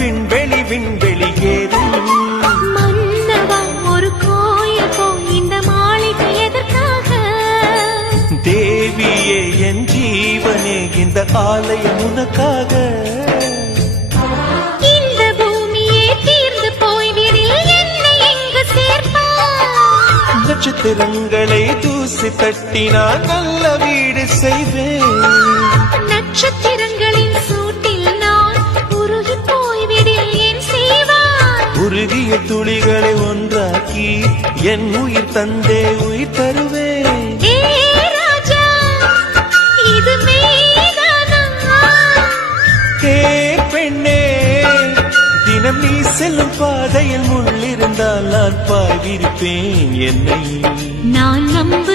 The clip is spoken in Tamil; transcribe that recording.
விண்வெளி விண்வெளி ஏறும் மன்னவா ஒரு கோயில் போய் இந்த மாளிகை எதற்காக தேவியே என் ஜீவனே இந்த ஆலயம் உனக்காக இந்த பூமியே தீர்ந்து போய்விடில் என்னை எங்கு சேர்ப்பாய் நட்சத்திரங்களை தூசி தட்டினால் நல்ல வீடு செய்வேன் நட்சத்திரங்களின் சூட்டில் நான் உருகி போய்விடில் என் செய்வாய் உருகிய துளிகளை ஒன்றாக்கி என் உயிர் தந்தே உயிர் தருவேன் ஏ ராஜா இது மெய்தானா ஏ பெண்ணே தினம் நீ செல்லும் பாதையில் முள்ளிருந்தால் நான் பாய்விருப்பேன் என்னை நான் நம்ப